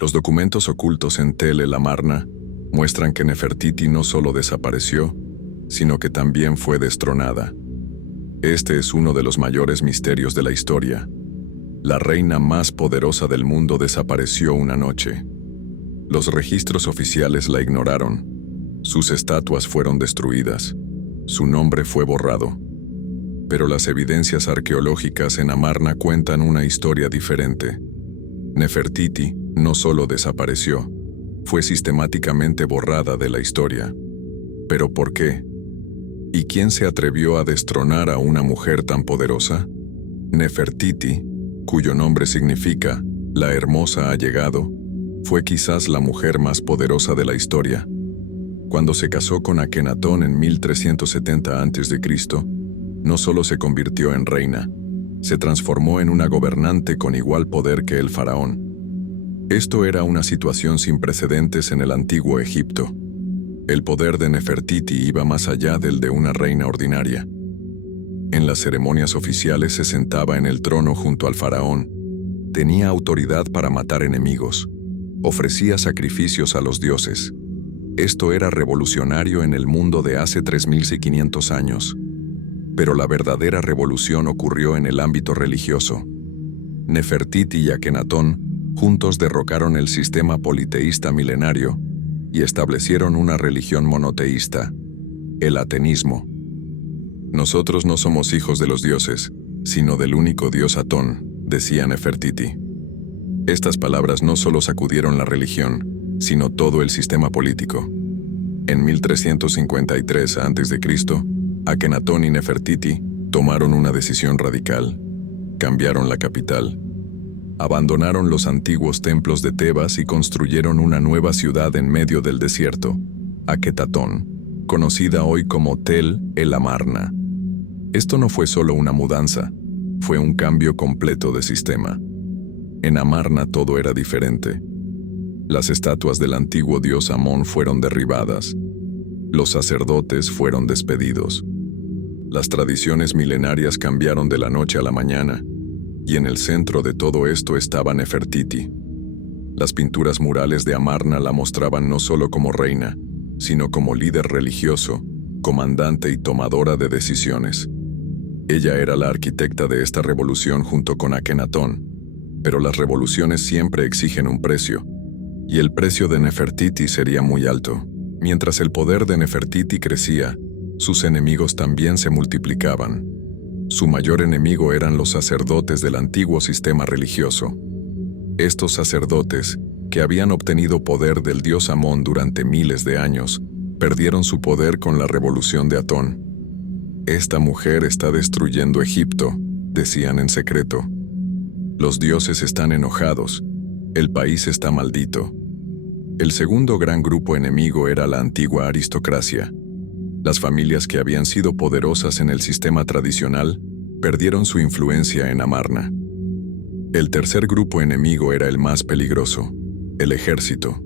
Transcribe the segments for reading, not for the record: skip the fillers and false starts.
Los documentos ocultos en Tel el Amarna muestran que Nefertiti no solo desapareció, sino que también fue destronada. Este es uno de los mayores misterios de la historia. La reina más poderosa del mundo desapareció una noche. Los registros oficiales la ignoraron. Sus estatuas fueron destruidas. Su nombre fue borrado. Pero las evidencias arqueológicas en Amarna cuentan una historia diferente. Nefertiti no solo desapareció, fue sistemáticamente borrada de la historia. ¿Pero por qué? ¿Y quién se atrevió a destronar a una mujer tan poderosa? Nefertiti, cuyo nombre significa «la hermosa ha llegado», fue quizás la mujer más poderosa de la historia. Cuando se casó con Akenatón en 1370 a.C., no solo se convirtió en reina, se transformó en una gobernante con igual poder que el faraón. Esto era una situación sin precedentes en el antiguo Egipto. El poder de Nefertiti iba más allá del de una reina ordinaria. En las ceremonias oficiales se sentaba en el trono junto al faraón. Tenía autoridad para matar enemigos. Ofrecía sacrificios a los dioses. Esto era revolucionario en el mundo de hace 3500 años. Pero la verdadera revolución ocurrió en el ámbito religioso. Nefertiti y Akenatón juntos derrocaron el sistema politeísta milenario y establecieron una religión monoteísta, el ateísmo. Nosotros no somos hijos de los dioses, sino del único dios Atón, decía Nefertiti. Estas palabras no solo sacudieron la religión, sino todo el sistema político. En 1353 a.C., Akenatón y Nefertiti tomaron una decisión radical. Cambiaron la capital. Abandonaron los antiguos templos de Tebas y construyeron una nueva ciudad en medio del desierto, Aketatón, conocida hoy como Tel el Amarna. Esto no fue solo una mudanza, fue un cambio completo de sistema. En Amarna todo era diferente. Las estatuas del antiguo dios Amón fueron derribadas. Los sacerdotes fueron despedidos. Las tradiciones milenarias cambiaron de la noche a la mañana, y en el centro de todo esto estaba Nefertiti. Las pinturas murales de Amarna la mostraban no solo como reina, sino como líder religioso, comandante y tomadora de decisiones. Ella era la arquitecta de esta revolución junto con Akenatón, pero las revoluciones siempre exigen un precio, y el precio de Nefertiti sería muy alto. Mientras el poder de Nefertiti crecía, sus enemigos también se multiplicaban. Su mayor enemigo eran los sacerdotes del antiguo sistema religioso. Estos sacerdotes, que habían obtenido poder del dios Amón durante miles de años, perdieron su poder con la revolución de Atón. «Esta mujer está destruyendo Egipto», decían en secreto. «Los dioses están enojados. El país está maldito». El segundo gran grupo enemigo era la antigua aristocracia. Las familias que habían sido poderosas en el sistema tradicional perdieron su influencia en Amarna. El tercer grupo enemigo era el más peligroso, el ejército.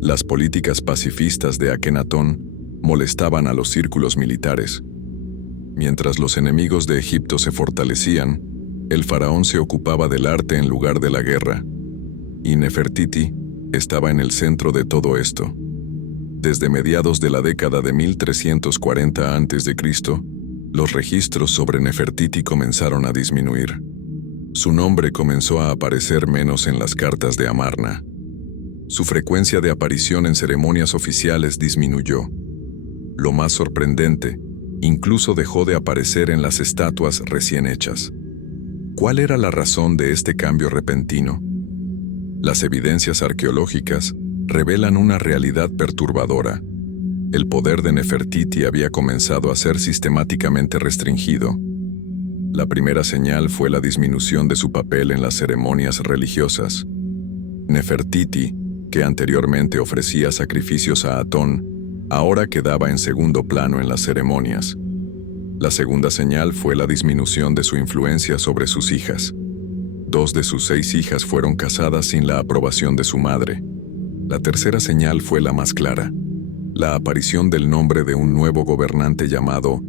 Las políticas pacifistas de Akenatón molestaban a los círculos militares. Mientras los enemigos de Egipto se fortalecían, el faraón se ocupaba del arte en lugar de la guerra. Y Nefertiti estaba en el centro de todo esto. Desde mediados de la década de 1340 a.C., los registros sobre Nefertiti comenzaron a disminuir. Su nombre comenzó a aparecer menos en las cartas de Amarna. Su frecuencia de aparición en ceremonias oficiales disminuyó. Lo más sorprendente, incluso dejó de aparecer en las estatuas recién hechas. ¿Cuál era la razón de este cambio repentino? Las evidencias arqueológicas revelan una realidad perturbadora. El poder de Nefertiti había comenzado a ser sistemáticamente restringido. La primera señal fue la disminución de su papel en las ceremonias religiosas. Nefertiti, que anteriormente ofrecía sacrificios a Atón, ahora quedaba en segundo plano en las ceremonias. La segunda señal fue la disminución de su influencia sobre sus hijas. 2 de sus 6 hijas fueron casadas sin la aprobación de su madre. La tercera señal fue la más clara, la aparición del nombre de un nuevo gobernante llamado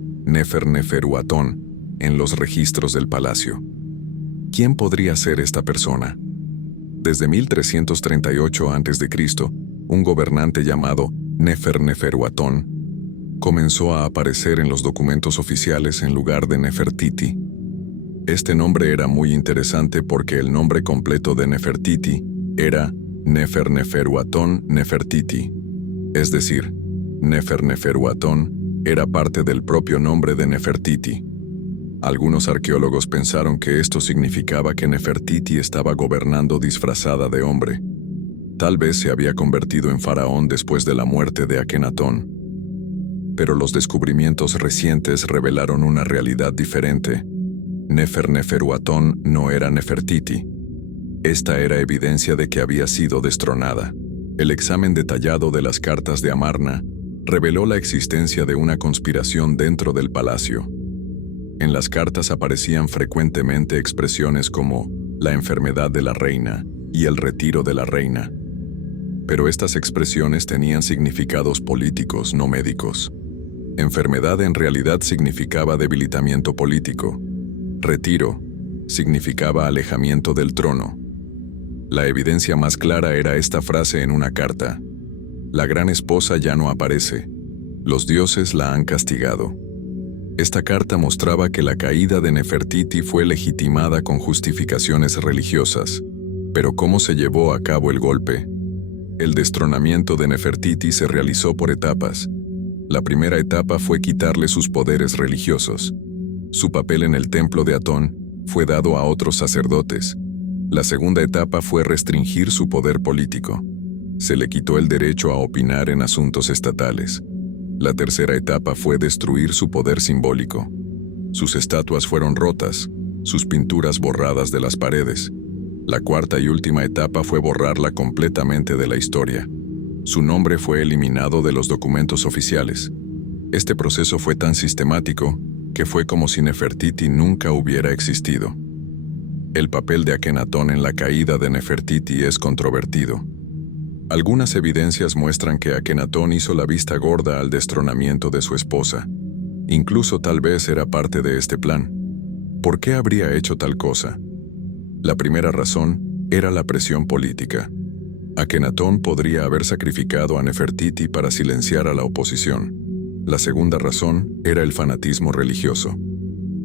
Desde 1338 a.C., un gobernante llamado Nefer-Neferuatón comenzó a aparecer en los documentos oficiales en lugar de Nefertiti. Este nombre era muy interesante porque el nombre completo de Nefertiti era Nefer-Neferuatón Nefertiti. Es decir, Nefer-Neferuatón era parte del propio nombre de Nefertiti. Algunos arqueólogos pensaron que esto significaba que Nefertiti estaba gobernando disfrazada de hombre. Tal vez se había convertido en faraón después de la muerte de Akenatón. Pero los descubrimientos recientes revelaron una realidad diferente. Nefer-Neferuatón no era Nefertiti. Esta era evidencia de que había sido destronada. El examen detallado de las cartas de Amarna reveló la existencia de una conspiración dentro del palacio. En las cartas aparecían frecuentemente expresiones como la enfermedad de la reina y el retiro de la reina. Pero estas expresiones tenían significados políticos, no médicos. Enfermedad en realidad significaba debilitamiento político. Retiro significaba alejamiento del trono. La evidencia más clara era esta frase en una carta: la gran esposa ya no aparece. Los dioses la han castigado. Esta carta mostraba que la caída de Nefertiti fue legitimada con justificaciones religiosas. Pero ¿cómo se llevó a cabo el golpe? El destronamiento de Nefertiti se realizó por etapas. La primera etapa fue quitarle sus poderes religiosos. Su papel en el templo de Atón fue dado a otros sacerdotes. La segunda etapa fue restringir su poder político. Se le quitó el derecho a opinar en asuntos estatales. La tercera etapa fue destruir su poder simbólico. Sus estatuas fueron rotas, sus pinturas borradas de las paredes. La cuarta y última etapa fue borrarla completamente de la historia. Su nombre fue eliminado de los documentos oficiales. Este proceso fue tan sistemático que fue como si Nefertiti nunca hubiera existido. El papel de Akenatón en la caída de Nefertiti es controvertido. Algunas evidencias muestran que Akenatón hizo la vista gorda al destronamiento de su esposa. Incluso tal vez era parte de este plan. ¿Por qué habría hecho tal cosa? La primera razón era la presión política. Akenatón podría haber sacrificado a Nefertiti para silenciar a la oposición. La segunda razón era el fanatismo religioso.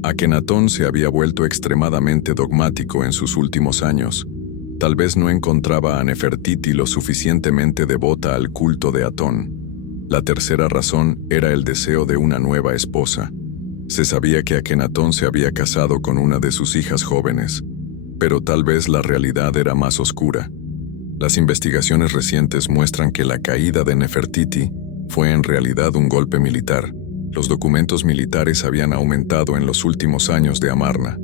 Akenatón se había vuelto extremadamente dogmático en sus últimos años. Tal vez no encontraba a Nefertiti lo suficientemente devota al culto de Atón. La tercera razón era el deseo de una nueva esposa. Se sabía que Akenatón se había casado con una de sus hijas jóvenes, pero tal vez la realidad era más oscura. Las investigaciones recientes muestran que la caída de Nefertiti fue en realidad un golpe militar. Los documentos militares habían aumentado en los últimos años de Amarna.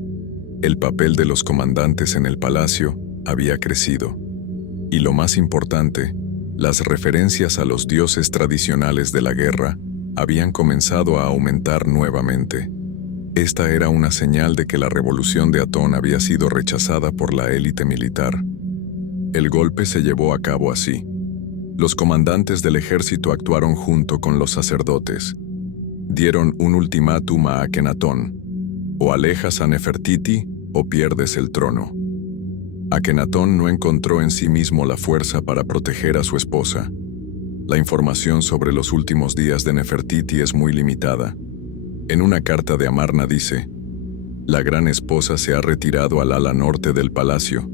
El papel de los comandantes en el palacio había crecido. Y lo más importante, las referencias a los dioses tradicionales de la guerra habían comenzado a aumentar nuevamente. Esta era una señal de que la revolución de Atón había sido rechazada por la élite militar. El golpe se llevó a cabo así. Los comandantes del ejército actuaron junto con los sacerdotes. Dieron un ultimátum a Akenatón: o alejas a Nefertiti o pierdes el trono. Akenatón no encontró en sí mismo la fuerza para proteger a su esposa. La información sobre los últimos días de Nefertiti es muy limitada. En una carta de Amarna dice: la gran esposa se ha retirado al ala norte del palacio.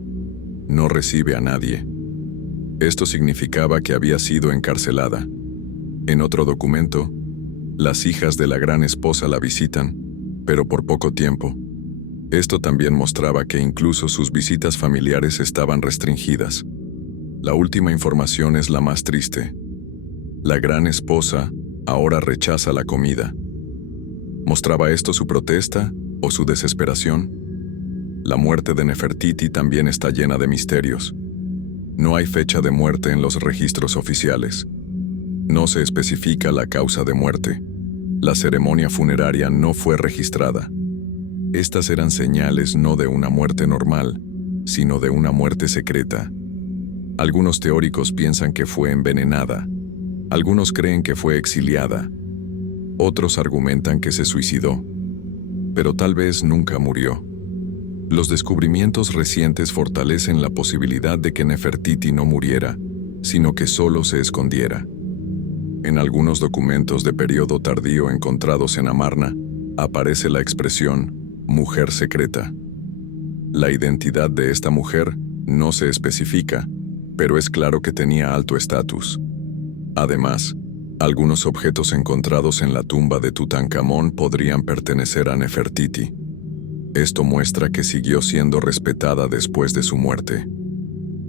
No recibe a nadie. Esto significaba que había sido encarcelada. En otro documento, las hijas de la gran esposa la visitan, pero por poco tiempo. Esto también mostraba que incluso sus visitas familiares estaban restringidas. La última información es la más triste. La gran esposa ahora rechaza la comida. ¿Mostraba esto su protesta o su desesperación? La muerte de Nefertiti también está llena de misterios. No hay fecha de muerte en los registros oficiales. No se especifica la causa de muerte. La ceremonia funeraria no fue registrada. Estas eran señales no de una muerte normal, sino de una muerte secreta. Algunos teóricos piensan que fue envenenada. Algunos creen que fue exiliada. Otros argumentan que se suicidó. Pero tal vez nunca murió. Los descubrimientos recientes fortalecen la posibilidad de que Nefertiti no muriera, sino que solo se escondiera. En algunos documentos de periodo tardío encontrados en Amarna, aparece la expresión «mujer secreta». La identidad de esta mujer no se especifica, pero es claro que tenía alto estatus. Además, algunos objetos encontrados en la tumba de Tutankamón podrían pertenecer a Nefertiti. Esto muestra que siguió siendo respetada después de su muerte.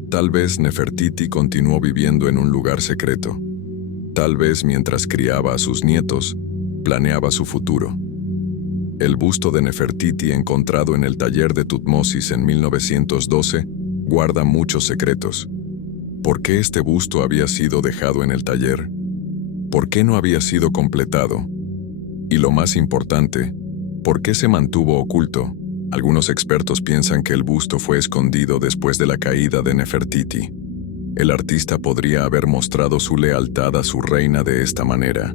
Tal vez Nefertiti continuó viviendo en un lugar secreto. Tal vez mientras criaba a sus nietos, planeaba su futuro. El busto de Nefertiti encontrado en el taller de Tutmosis en 1912 guarda muchos secretos. ¿Por qué este busto había sido dejado en el taller? ¿Por qué no había sido completado? Y lo más importante, ¿por qué se mantuvo oculto? Algunos expertos piensan que el busto fue escondido después de la caída de Nefertiti. El artista podría haber mostrado su lealtad a su reina de esta manera.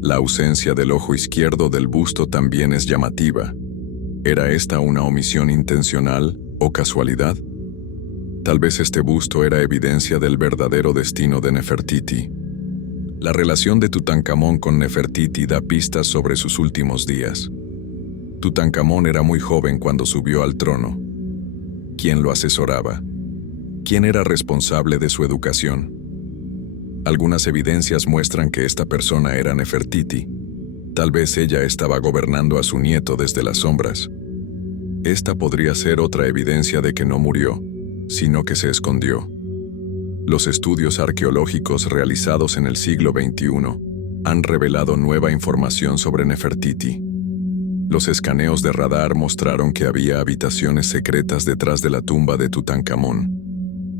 La ausencia del ojo izquierdo del busto también es llamativa. ¿Era esta una omisión intencional o casualidad? Tal vez este busto era evidencia del verdadero destino de Nefertiti. La relación de Tutankamón con Nefertiti da pistas sobre sus últimos días. Tutankamón era muy joven cuando subió al trono. ¿Quién lo asesoraba? ¿Quién era responsable de su educación? Algunas evidencias muestran que esta persona era Nefertiti. Tal vez ella estaba gobernando a su nieto desde las sombras. Esta podría ser otra evidencia de que no murió, sino que se escondió. Los estudios arqueológicos realizados en el siglo XXI han revelado nueva información sobre Nefertiti. Los escaneos de radar mostraron que había habitaciones secretas detrás de la tumba de Tutankamón.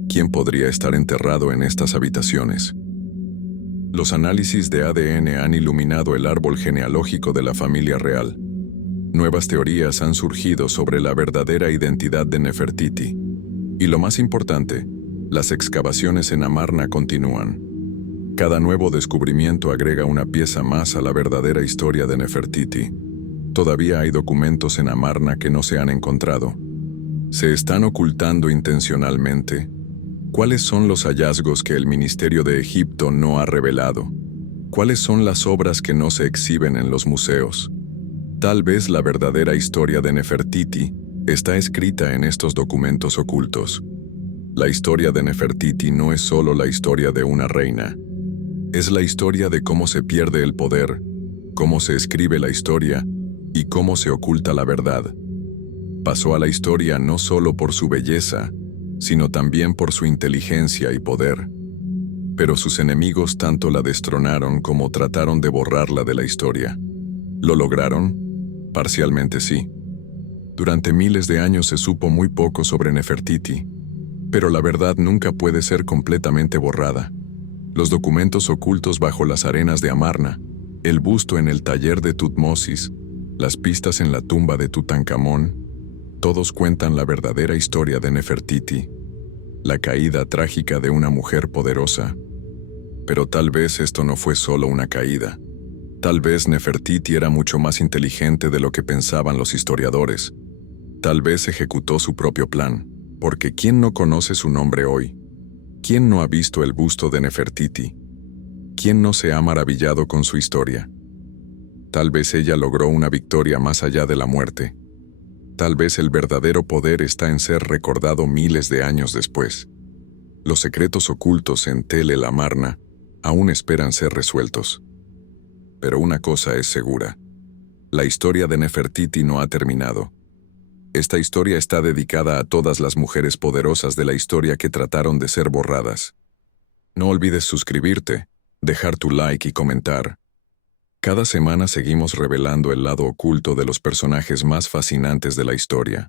¿Quién podría estar enterrado en estas habitaciones? Los análisis de ADN han iluminado el árbol genealógico de la familia real. Nuevas teorías han surgido sobre la verdadera identidad de Nefertiti. Y lo más importante, las excavaciones en Amarna continúan. Cada nuevo descubrimiento agrega una pieza más a la verdadera historia de Nefertiti. Todavía hay documentos en Amarna que no se han encontrado. ¿Se están ocultando intencionalmente? ¿Cuáles son los hallazgos que el Ministerio de Egipto no ha revelado? ¿Cuáles son las obras que no se exhiben en los museos? Tal vez la verdadera historia de Nefertiti está escrita en estos documentos ocultos. La historia de Nefertiti no es solo la historia de una reina. Es la historia de cómo se pierde el poder, cómo se escribe la historia y cómo se oculta la verdad. Pasó a la historia no solo por su belleza, sino también por su inteligencia y poder. Pero sus enemigos tanto la destronaron como trataron de borrarla de la historia. ¿Lo lograron? Parcialmente sí. Durante miles de años se supo muy poco sobre Nefertiti, pero la verdad nunca puede ser completamente borrada. Los documentos ocultos bajo las arenas de Amarna, el busto en el taller de Tutmosis, las pistas en la tumba de Tutankamón, todos cuentan la verdadera historia de Nefertiti, la caída trágica de una mujer poderosa. Pero tal vez esto no fue solo una caída. Tal vez Nefertiti era mucho más inteligente de lo que pensaban los historiadores. Tal vez ejecutó su propio plan, porque ¿quién no conoce su nombre hoy? ¿Quién no ha visto el busto de Nefertiti? ¿Quién no se ha maravillado con su historia? Tal vez ella logró una victoria más allá de la muerte. Tal vez el verdadero poder está en ser recordado miles de años después. Los secretos ocultos en Tel el Amarna aún esperan ser resueltos. Pero una cosa es segura: la historia de Nefertiti no ha terminado. Esta historia está dedicada a todas las mujeres poderosas de la historia que trataron de ser borradas. No olvides suscribirte, dejar tu like y comentar. Cada semana seguimos revelando el lado oculto de los personajes más fascinantes de la historia.